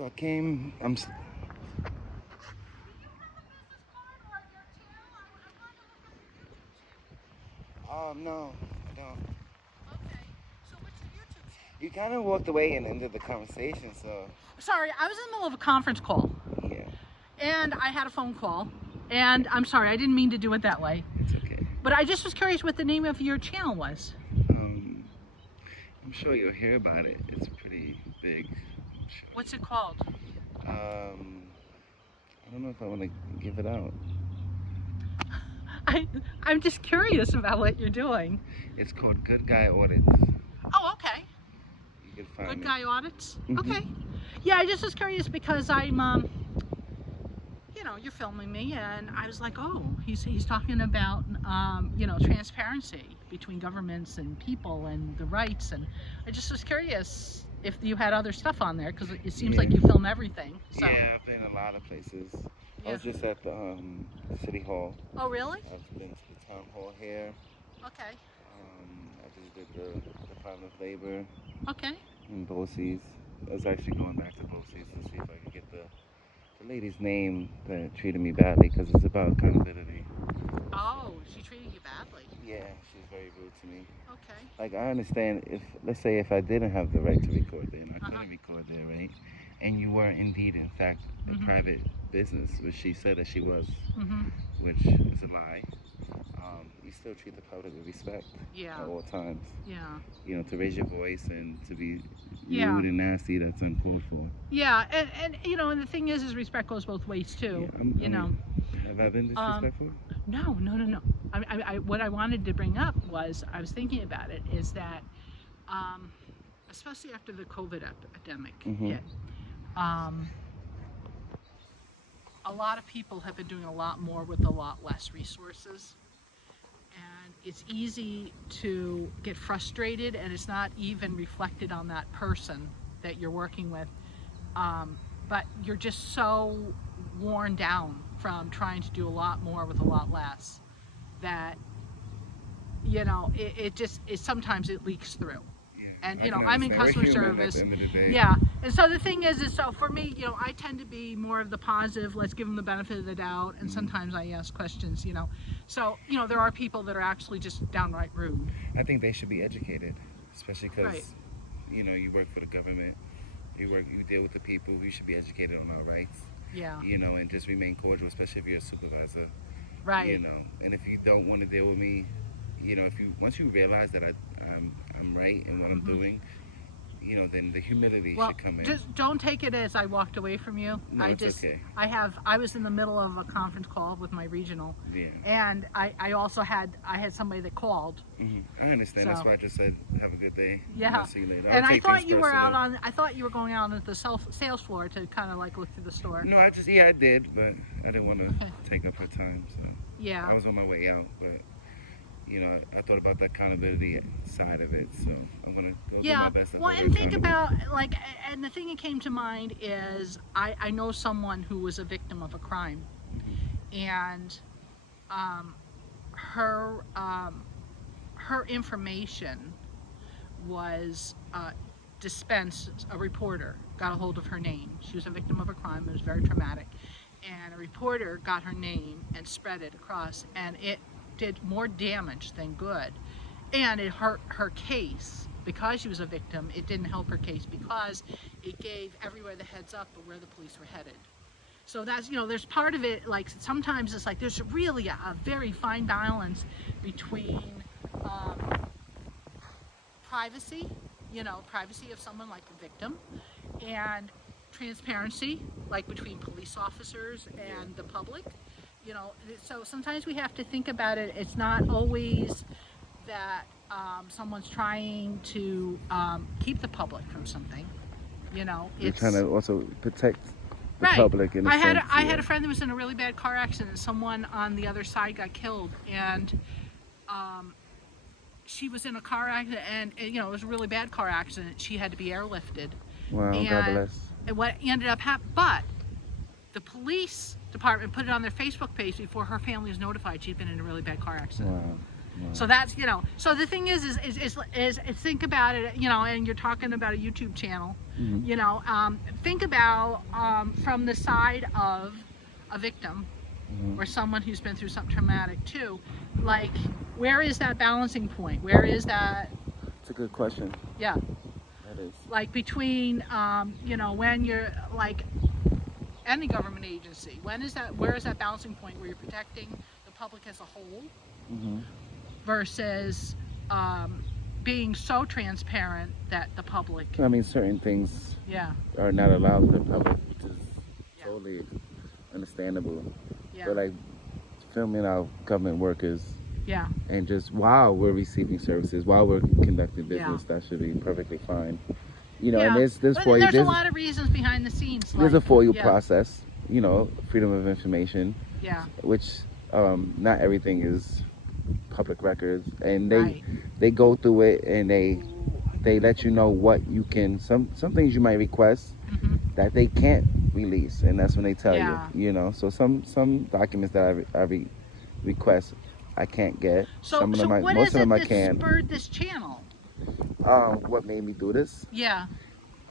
So I came. No, I don't. Okay. So what's your YouTube channel? You kind of walked away and ended the conversation, so Sorry, I was in the middle of a conference call yeah, and I had a phone call. And I'm sorry, I didn't mean to do it that way. it's okay. But I just was curious what the name of your channel was. Um, I'm sure you'll hear about it. It's pretty big. I'm sure. What's it called? I don't know if I want to give it out. I'm just curious about what you're doing. It's called Good Guy Audits. Oh, okay. You can find Good it. Guy Audits? Mhm. Okay. Yeah, I just was curious because I'm, you know, you're filming me and I was like, oh, he's talking about, you know, transparency between governments and people and the rights. And I just was curious if you had other stuff on there because it seems like you film everything. So. Yeah, I've been a lot of places. I Yeah. was just at the City Hall. Oh, really? I've been to the Town Hall here. Okay. I just did the Department of Labor Okay. in BOCES. I was actually going back to BOCES to see if I could get the lady's name that treated me badly because it's about accountability. Oh, she treated you badly. Yeah, she's very rude to me. Okay. Like, I understand if, let's say, if I didn't have the right to record there and I Uh-huh. couldn't record there, right? And you were indeed, in fact, a private business, which she said that she was, which is a lie. You still treat the public with respect Yeah. at all times. Yeah. You know, to raise your voice and to be Yeah. rude and nasty, that's uncalled for. Yeah, and you know, and the thing is respect goes both ways too. Yeah, you know. Have I been disrespectful? No. What I wanted to bring up was I was thinking about it is that, especially after the COVID epidemic hit, a lot of people have been doing a lot more with a lot less resources. And it's easy to get frustrated and it's not even reflected on that person that you're working with. But you're just so worn down from trying to do a lot more with a lot less that, you know, sometimes it leaks through. And you know, I'm in customer service. Yeah. And so the thing is so for me, you know, I tend to be more of the positive, let's give them the benefit of the doubt. And sometimes I ask questions, you know. So, you know, there are people that are actually just downright rude. I think they should be educated, especially because, Right. you know, you work for the government, you deal with the people, you should be educated on our rights. Yeah. You know, and just remain cordial, especially if you're a supervisor. Right. You know, and if you don't want to deal with me, you know, once you realize that I'm right in what I'm doing, you know, then the humility should come in. Just don't take it as I walked away from you. No, it's okay. I was in the middle of a conference call with my regional. Yeah. And I also had somebody that called. I understand. So. That's why I just said have a good day. Yeah. I'll see you later. And I thought you were I thought you were going out at the sales floor to kind of like look through the store. No, I did, but I didn't want to take up her time. So yeah. I was on my way out, but you know, I thought about the accountability side of it, so I'm gonna go do my best. Well, and think about like, and the thing that came to mind is I know someone who was a victim of a crime, and her information was dispensed. A reporter got a hold of her name. She was a victim of a crime. It was very traumatic, and a reporter got her name and spread it across, and it did more damage than good, and it hurt her case because she was a victim. It didn't help her case because it gave everywhere the heads up of where the police were headed. So that's, you know, there's part of it, like sometimes it's like there's really a very fine balance between privacy, you know, privacy of someone like the victim, and transparency, like between police officers and the public. You know, so sometimes we have to think about it. It's not always that someone's trying to keep the public from something. You know, you're trying to also protect the public. In a I had sense, a friend that was in a really bad car accident. Someone on the other side got killed, and she was in a car accident, and you know, it was a really bad car accident. She had to be airlifted. Wow, God bless. And what ended up happening, but the police department put it on their Facebook page before her family was notified she'd been in a really bad car accident. Wow. So that's, you know, so the thing is think about it, you know, and you're talking about a YouTube channel, you know, think about from the side of a victim or someone who's been through something traumatic too. Like, where is that balancing point? Where is that? It's a good question. Yeah. That is. Like between, you know, when you're like any government agency, when is that? Where is that balancing point where you're protecting the public as a whole versus being so transparent that the public? I mean, certain things Yeah. are not allowed to the public, which is Yeah. totally understandable. Yeah. But like filming out government workers Yeah. and just while we're receiving services, while we're conducting business, that should be perfectly fine. You know, Yeah. and there's But for you. there's a lot of reasons behind the scenes. There's like, a FOIA yeah. process. You know, freedom of information. Yeah. Which not everything is public records, and Right. they go through it and they let you know what you can. Some things you might request that they can't release, and that's when they tell Yeah. you. You know, so some documents that I request I can't get. So, Some of them what most is of it them I that can. spurred this channel? What made me do this? Yeah.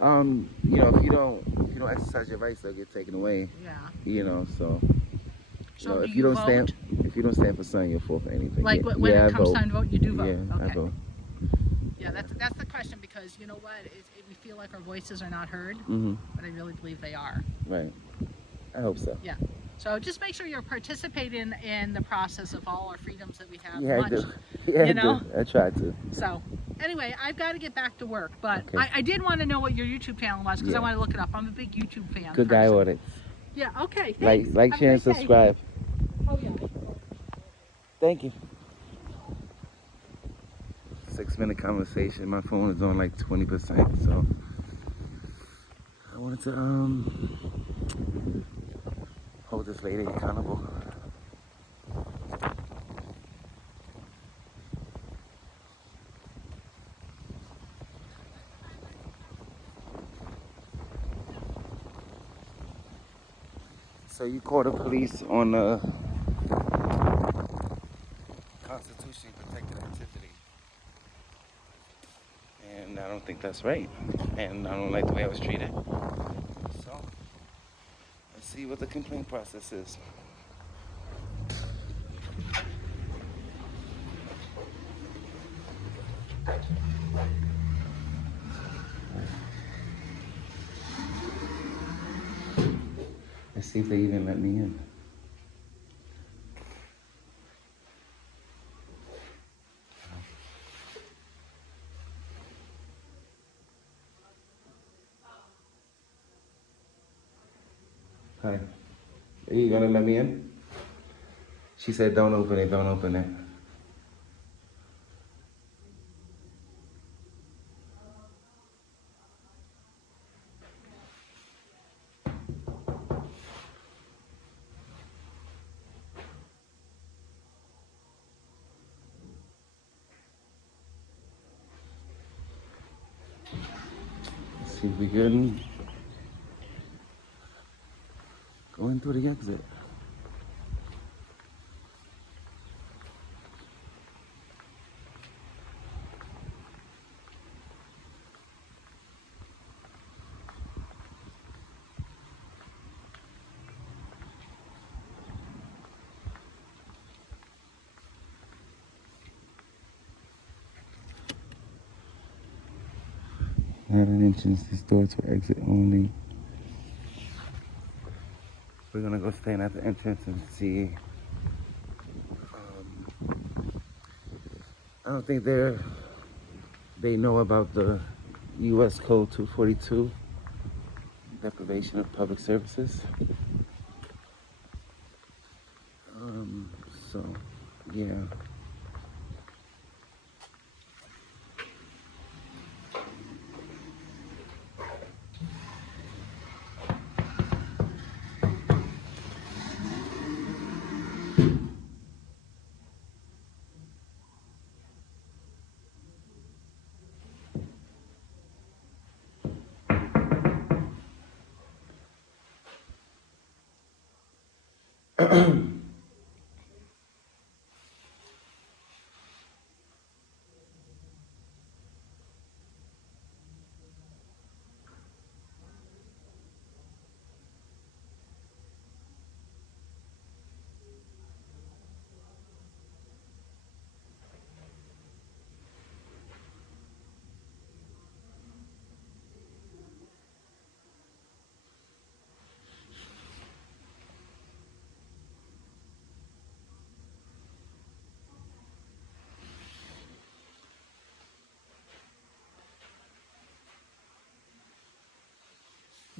You know, if you don't exercise your rights, they'll get taken away. Yeah. You know, so. So You know, do if you don't vote? stand for something, you'll fall for anything. Like yeah, when yeah, it I comes vote. time to vote, you do vote. Yeah, okay. I vote. Yeah, that's the question, because you know what? We feel like our voices are not heard, but I really believe they are. Right. I hope so. Yeah. So just make sure you're participating in the process of all our freedoms that we have. Yeah, I do. Yeah, you I know? do. I try to. So anyway, I've got to get back to work, but Okay. I did want to know what your YouTube channel was, because I Yeah. want to look it up. I'm a big YouTube fan. Good guy person. audits. Yeah. Okay. Thanks. Like, Have a share, and great day. subscribe. Oh yeah. Thank you. 6-minute conversation. My phone is on like 20%, so I wanted to hold this lady accountable. So you call the police on the Constitution protected activity, and I don't think that's right, and I don't like the way I was treated. So let's see what the complaint process is. Let's see if they even let me in. Hi. Are you gonna let me in? She said, don't open it, don't open it. Let's see if we can go in through the exit. Not an entrance, this door to exit only. We're gonna go stand at the entrance and see. I don't think they know about the U.S. Code 242, deprivation of public services. So, yeah.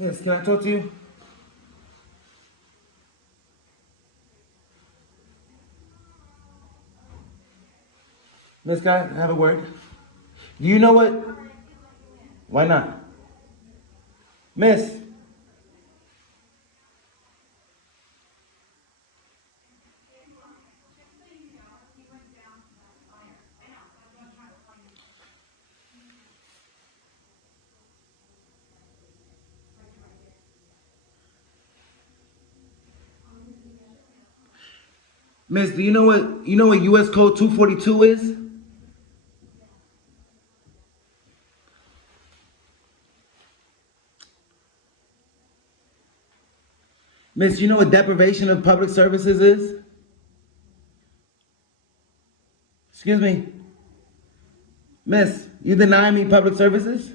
Miss, can I talk to you? Miss, can I have a word? Do you know what? Why not? Miss. Miss, do you know what US code 242 is? Miss, you know what deprivation of public services is? Excuse me. Miss, you deny me public services?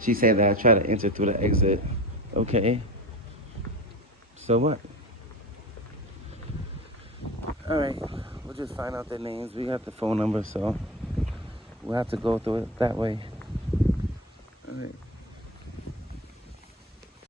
She said that I try to enter through the exit. Okay. So what? Alright. We'll just find out their names. We got the phone number, so we'll have to go through it that way.